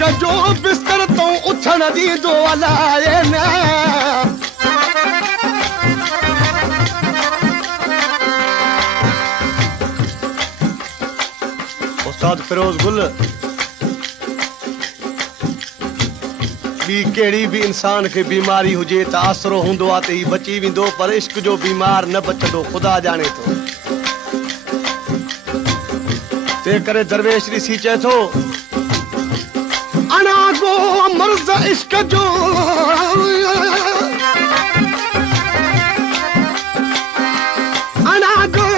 इश्क जो बिस्तर तो उछण दी दो अलाए ना उस्ताद फिरोज गुल बी केड़ी भी इंसान के बीमारी हुजे त आसरो हुंदो आ त ही बची विंदो पर इश्क जो बीमार न बचंदो खुदा जाने तो ते करे दरवेश ऋषि चए थो अना गो मर्ज़ इश्क जो अना गो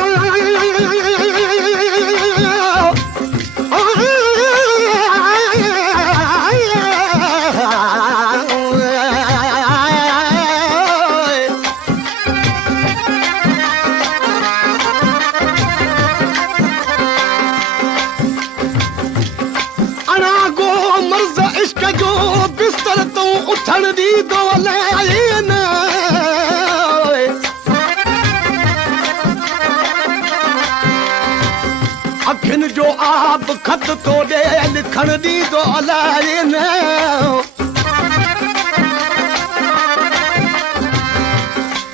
उछण दी दो अलाए ना अखिन जो आप खत तो दे लिखण दी दो अलाए ना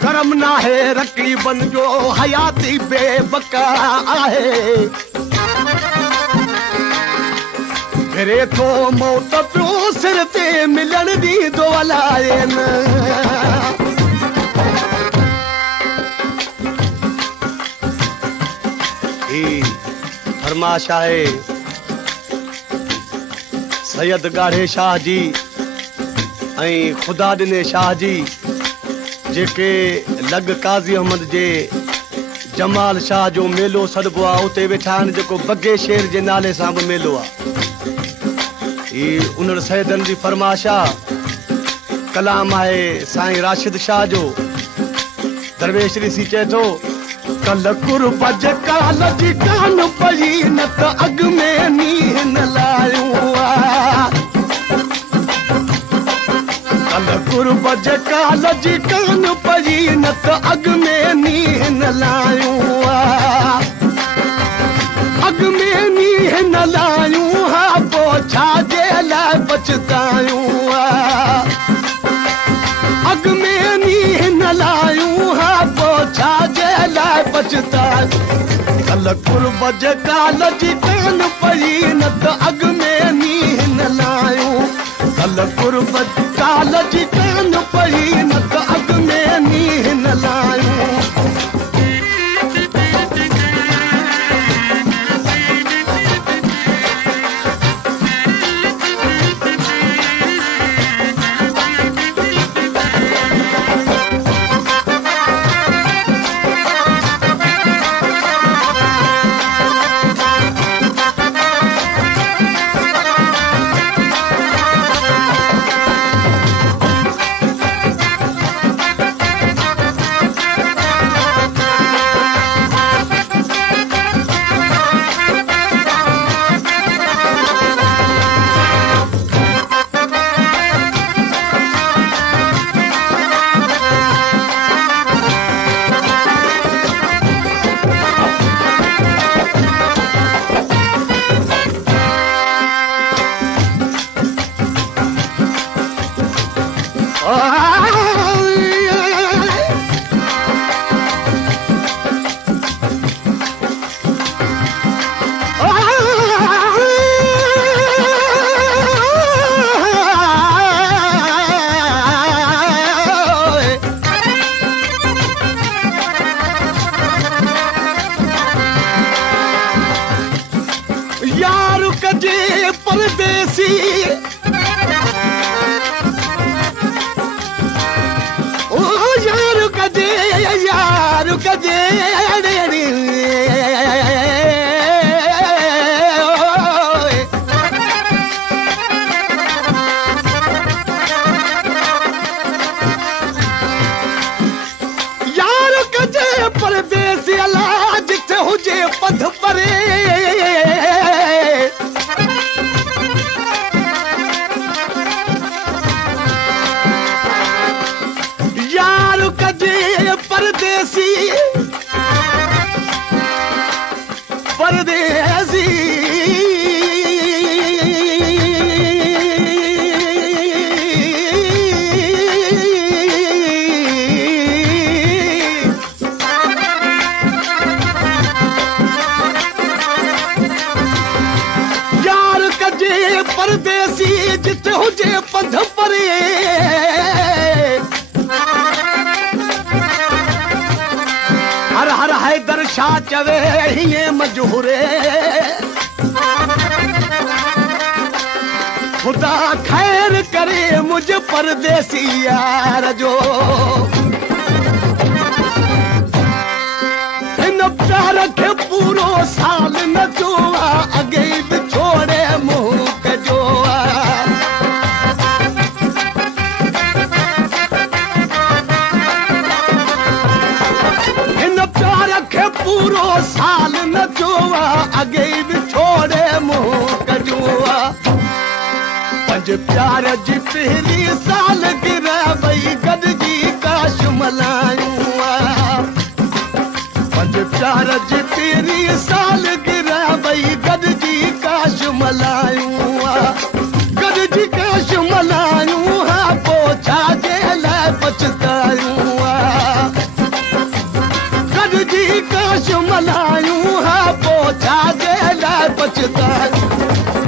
करम ना है रकड़ी बन जो हयाती बेबका आहे फिरे तो मौत पियो सिर ते मिलण दी दो अलाए न फरमाश आहे सैयद गाढ़े शाह जी ऐं खुदा ॾिने शाह जी जेके लग काज़ी अहमद जे जमाल शाह जो मेलो सॾिबो आहे उते वेठा आहिनि जेको बगे शेर जे नाले सां बि मेलो आहे उन्हनि सैदनि जी फरमाश आहे कलाम आहे साईं राशिद शाह जो दरवेश ऋषि चए थो कल कुर्बज काल जी कान पई न त अॻ में मींहुं न लायूं कल कुर्बज काल जी कान पई न त अॻ में मींहुं न लायूं अॻ में मींहुं न लायूं हा पोइ छाजे लाइ बचतायूं अॻ में मींहुं न लायूं हा पोइ छाजे लाइ बचतायूं कल कुर्बज काल जी कान पई न त अॻ में मींहुं न लायूं कल कुर्बज काल जी कान पई न त अॻ में मींहुं न लायूं परदेसी परदेसी जिते हुजे पंध परे हर हर हैदर शाह चवे हीअं मजहूरे खुदा खैर करे मुझे परदेसी यार जो इन प्यार के पूरो साल न जोआ अगे भी छोड़े मुंह के जोआ इन प्यार के पूरो साल न जोआ अगे भी छोड़े मुंह के जोआ पंज प्यार जी पहली साल गिरा भई गॾिजी काश मल्हायूं पंज प्यार जी पहली साल गिरा भई गॾिजी काश मल्हायूं गॾिजी काश मल्हायूं हा पोइ छाजे लाइ पछतायूं गॾिजी काश मल्हायूं हा पोइ छाजे लाइ पछतायूं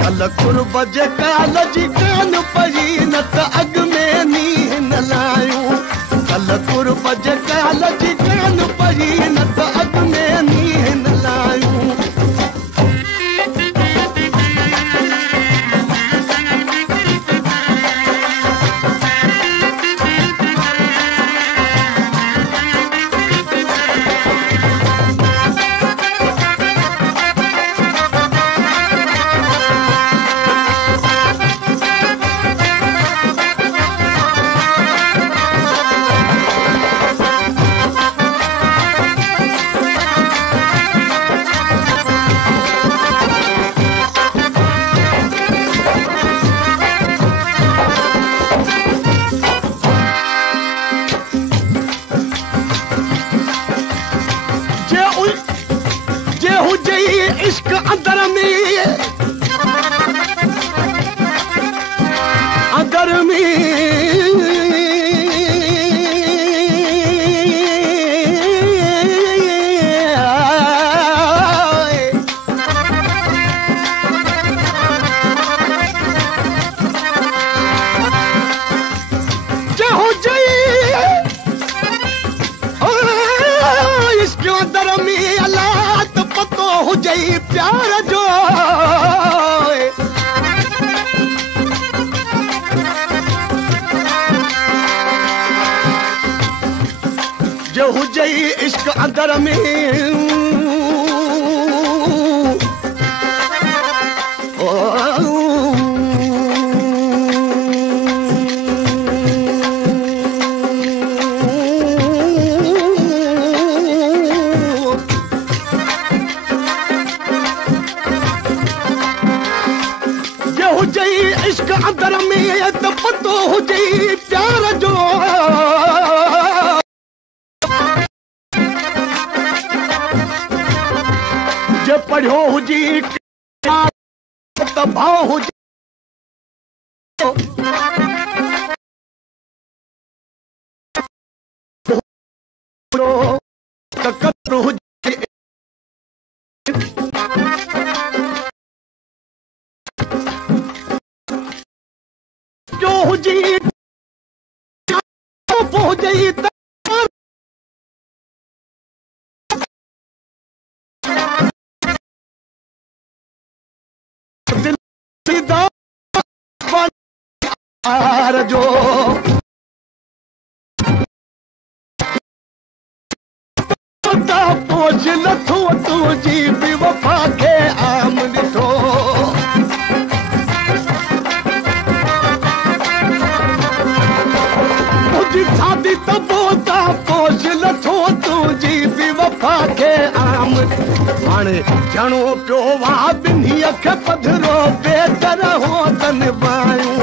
कल कुर्ब जे काल जी कान पई न त अॻ में नींहं न लायूं कल कुर्ब जे काल जी कान पई न त अॻ में नींहं न लायूं इश्क अंदर में इश्क अंदर में अल्लाह तो पतो हुजे प्यार जो जो हुजे इश्क अंदर में इश्क अंदर में त पतो हुजे प्यार जो जे पढ़ियो हुजे त भाव हुजे त कदर हुजे जो हुजे हुजे जो पोष नथो तुंहिंजी बेवफा खे आम ॾिठो शादी त बोता पोष नथो तुंहिंजी बेवफा खे आम हाणे ॼणो पियो वा ॿिन्ही अख पधरो बेहतर हो त निभायूं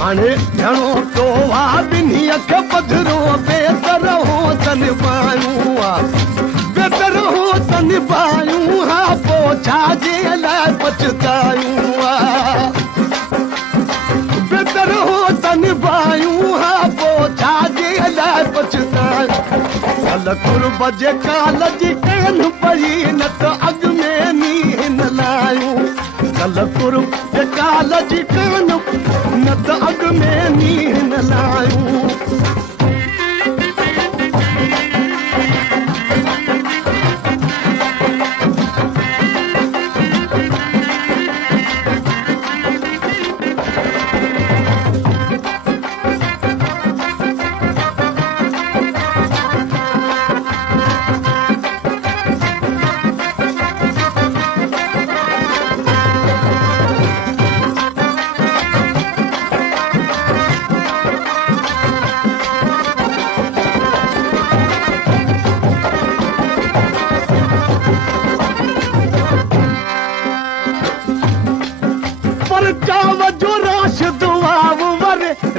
हाणे ॼणो पियो वा ॿिन्ही अख पधरो बेहतर हो त निभायूं बेहतर हो त निभायूं हा पोइ छाजे लाइ पछतायूं बेहतर हो त निभायूं हा पोइ छाजे लाइ पछतायूं कल कुर्ब जे काल जी कान पई न त अॻ में नींहं न लायूं कल कुर काल जी कान न त अॻ में नींह न लायूं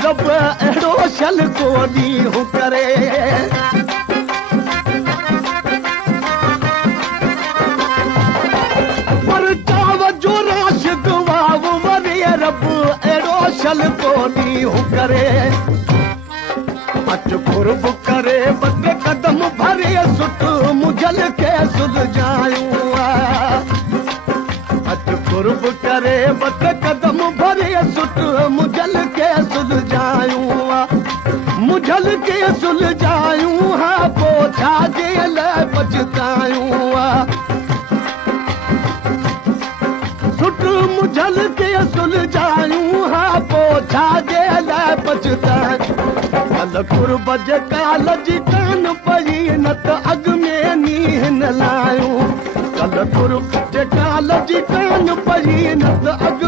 रब अहिड़ो छल को ॾींहुं करे पर चावजो राश दुआव वरे रब अहिड़ो छल को ॾींहुं करे अच कुर्ब करे ॿ कदम भरे सुठ मुझल खे सुलझायूं अच कुर्ब करे ॿ कदम भरे सुठ मुझल खे सुलझायूं मुझल खे सुलझायूं हा पोइ छाजे लाइ पछतायूं सुठ मुझल खे सुलझायूं हा पोइ छाजे लाइ पछतायूं कल कुर्ब जे काल जी कान पई न त अॻ में नींह न लायूं कल कुर्ब जे काल जी कान पई न त अॻ